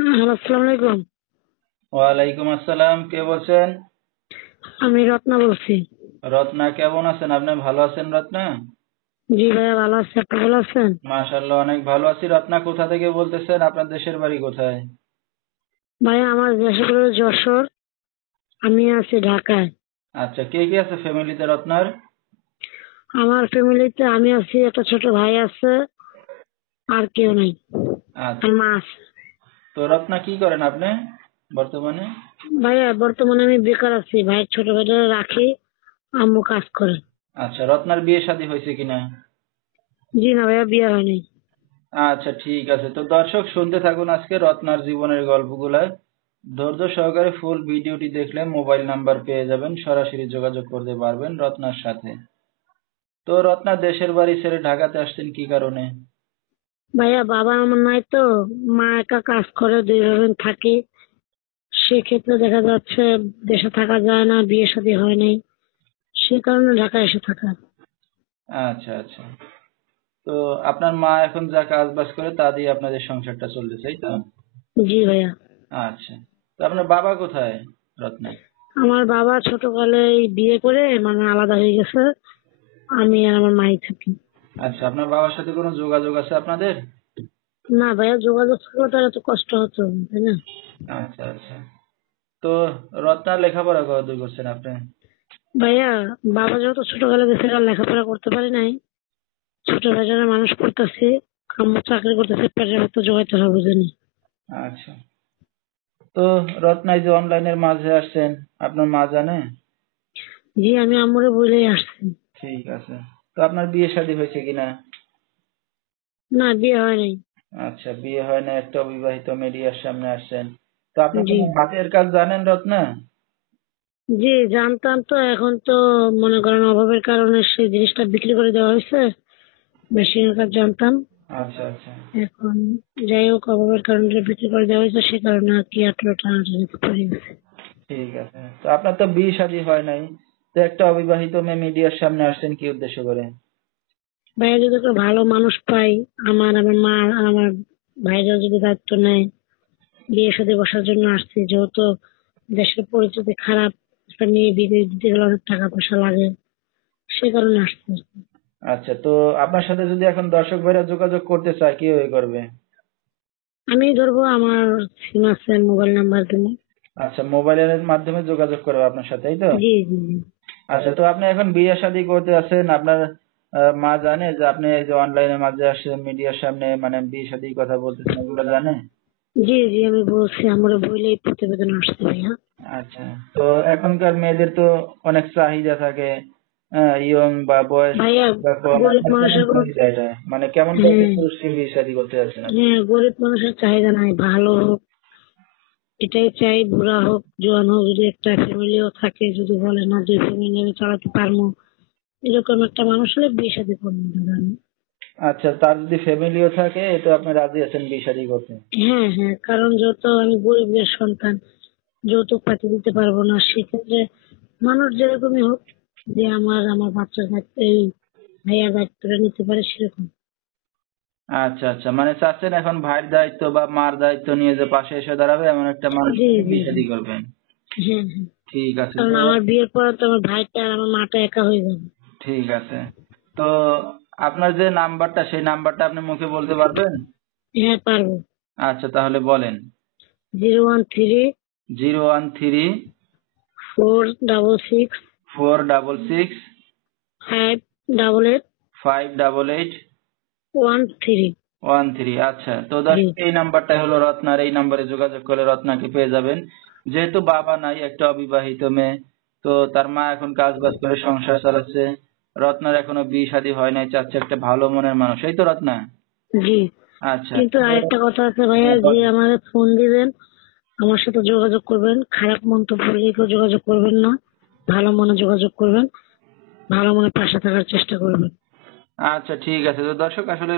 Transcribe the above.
Hello, আসসালামু আলাইকুম। ওয়ালাইকুম আসসালাম। কে বলছেন? আমি রত্না বলছি। রত্না, কেমন আছেন আপনি? ভালো আছেন রত্না? জি ভাইয়া, ভালো আছি। আপনি ভালো আছেন? মাশাআল্লাহ, অনেক ভালো আছি। রত্না, কোথা থেকে বলতেছেন? আপনার দেশের বাড়ি কোথায়? ভাইয়া, আমার দেশে হলো যশোর। আমি আছি ঢাকায়। আচ্ছা, কে কে আছে ফ্যামিলিতে রত্নার? আমার ফ্যামিলিতে আমি আছি, একটা ছোট ভাই আছে, আর কেউ নাই। আর আচ্ছা। মা আছে। তো রত্না, কি করেন আপনি বর্তমানে? ভাইয়া, বর্তমানে আমি বেকার আছি। ভাই ছোট ভাইটা রাখি, আম্মু কাজ করে। আচ্ছা, রত্নার বিয়ে শাদী হয়েছে কিনা? জি না ভাইয়া, বিয়ে হয়নি। আচ্ছা, ঠিক আছে। তো দর্শক, শুনতে থাকুন আজকে রত্নার জীবনের গল্পগুলা। ধৈর্য সহকারে ফুল ভিডিওটি দেখলে মোবাইল নাম্বার পেয়ে যাবেন, সরাসরি যোগাযোগ করতে পারবেন রত্নার সাথে। তো রত্না, দেশের বাড়ি ছেড়ে ঢাকাতে আসছেন কি কারণে? ভাইয়া, বাবা আমার নাই তো। মা একা কাজ করে, দুই ভাই থাকি। সেক্ষেত্রে দেখা যাচ্ছে দেশে থাকা যায় না, বিয়ে শাদী হয় নাই। সে কারণে ঢাকায় এসে থাকা। আচ্ছা, আচ্ছা। তো আপনার মা এখন যা কাজ বাজ করে তা দিয়ে আপনাদের সংসারটা চলতেছে, তাই তো? জি ভাইয়া। আচ্ছা। তো আপনার বাবা কোথায় রত্না? আমার বাবা ছোটকালেই বিয়ে করে আলাদা হয়ে গেছে। আমি আর আমার মাই থাকি। আচ্ছা, আপনার বাবার সাথে কোনো যোগাযোগ আছে আপনাদের? না ভাইয়া, যোগাযোগ থাকলে তো আর এত কষ্ট হতো না, তাই না? আচ্ছা, আচ্ছা। তো রত্না, লেখাপড়া কতদূর করছেন আপনি? ভাইয়া, বাবা যেহেতু ছোটকালে গেছে, আর লেখাপড়া করতে পারি নাই। ছোট ভাইটারে মানুষ করতেছি। আম্মু চাকরি করতেছে, পেটের ভাত তো জোগাইতে হবে জানি। আচ্ছা। তো রত্না, এই যে অনলাইনের মাঝে আসছেন, আপনার মা জানে? জি, আমি আম্মুরে বলেই আসছি। ঠিক আছে। তো আপনার বিয়ে শাদী হয়েছে কিনা? না, বিয়ে হয় নাই। আচ্ছা, বিয়ে হয় না, একটা অবিবাহিত মিডিয়ার সামনে আসছেন। তো আপনি জি। কোনো হাতের কাজ জানেন রত্না? জি, জানতাম তো। এখন তো মনে করেন অভাবের কারণে সেই জিনিসটা বিক্রি করে দেওয়া হয়েছে। মেশিনের কাজ জানতাম। আচ্ছা, আচ্ছা। এখন যাই হোক, অভাবের কারণে যে বিক্রি করে দেওয়া হয়েছে, সে কারণে আর কি আঠারো টানাটানি পড়ে গেছে। ঠিক আছে। তো আপনার তো বিয়ে শাদী হয় নাই। তো একটা অবিবাহিত মেয়ে মিডিয়ার সামনে আসছেন কি উদ্দেশ্য করে? ভাইয়া, যদি একটা ভালো মানুষ পাই, আমার মা আর আমার ভাইরা যদি দায়িত্ব নেয়, বিয়ে সাথে বসার জন্য আসছি। যেহেতু দেশের পরিস্থিতি খারাপ, একটা মেয়ে বিয়ে দিতে গেলে অনেক টাকা পয়সা লাগে, সে কারণে আসছি। আচ্ছা, তো আপনার সাথে যদি এখন দর্শক ভাইরা যোগাযোগ করতে চায়, কিভাবে করবে? আমি ধরবো আমার সিম আছে, মোবাইল নাম্বার দেবো। আচ্ছা, মোবাইলের মাধ্যমে যোগাযোগ করবে আপনার সাথে, তাই তো? জি জি জি। আচ্ছা, তো আপনি এখন বিয়ে শাদী করতে আছেন, আপনার মা জানে যে আপনি এই যে অনলাইনের মাঝে আসছেন, মিডিয়ার সামনে মানে বিয়ে শাদীর কথা বলতেছেন, এগুলো জানে? জি জি, আমি বলছি, আমার বইলেই প্রতিবেদন আসছে ভাইয়া। আচ্ছা। তো এখনকার মেয়েদের তো অনেক চাহিদা থাকে, ইয়ং বা বয়স ভাইয়া, বা কম, গরিব আপনার কেমন মানুষের কোনো। চাহিদা এটা? মানে কেমন টাইপের হ্যাঁ পুরুষকে বিয়ে শাদী করতে যাচ্ছেন আপনি? হ্যাঁ, গরিব মানুষের চাহিদা নাই, ভালো হোক এটাই চাই। বুড়া হোক, জোয়ান হোক, যদি একটা ফ্যামিলিও থাকে, যদি বলে না দুই ফ্যামিলি আমি চালাতে পারবো, এরকম একটা মানুষ হলে বিয়ে শাদী করবো দাদা আমি। আচ্ছা, তার যদি ফ্যামিলিও থাকে, তো আপনি রাজি আছেন বিয়ে শাদী করতে? হ্যাঁ হ্যাঁ, কারণ যেহেতু আমি গরিবের সন্তান, যৌতুক পাতি দিতে পারবো না। সেক্ষেত্রে মানুষ যেরকমই হোক, যে আমার আমার বাচ্চার দায়িত্ব, এই ভাইয়ার দায়িত্বটা নিতে পারে, সেরকম। আচ্ছা, আচ্ছা। মানে চাচ্ছেন এখন ভাইয়ের দায়িত্ব বা মার দায়িত্ব নিয়ে যে পাশে এসে দাঁড়াবে এমন একটা জি মানুষকে জি বিয়ে জি। শাদী করবেন। হ্যাঁ হ্যাঁ। ঠিক আছে। কারণ তো আমার বিয়ের পর তো আমার ভাইটা আর আমার মাটা একা হয়ে যাবে। ঠিক আছে। তো আপনার যে নাম্বারটা, সেই নাম্বারটা আপনি মুখে বলতে পারবেন? হ্যাঁ, পারবো। আচ্ছা, তাহলে বলেন। 013 013 466 466 588 588 13। 13। আচ্ছা, তো জি। দর্শক, এই নাম্বারটা হলো রত্নার। এই নাম্বারে যোগাযোগ করলে রত্নাকে পেয়ে যাবেন। যেহেতু বাবা নাই, একটা অবিবাহিত মেয়ে, তো তার মা এখন কাজ বাজ করে সংসার চালাচ্ছে। রত্নার এখনো বিয়ে শাদী হয় নাই, চাচ্ছে একটা ভালো মনের মানুষ, এই তো রত্না? জি। আচ্ছা। কিন্তু তো আরেকটা কথা আছে ভাইয়া, হ্যাঁ, যে বলেন। আমাদের ফোন দিবেন, আমার সাথে যোগাযোগ করবেন। খারাপ মন্তব্য করলে কেউ যোগাযোগ করবেন না। ভালো মনে যোগাযোগ করবেন। ভালো মনে পাশে থাকার চেষ্টা করবেন। আচ্ছা, ঠিক আছে। তো দর্শক, আসলে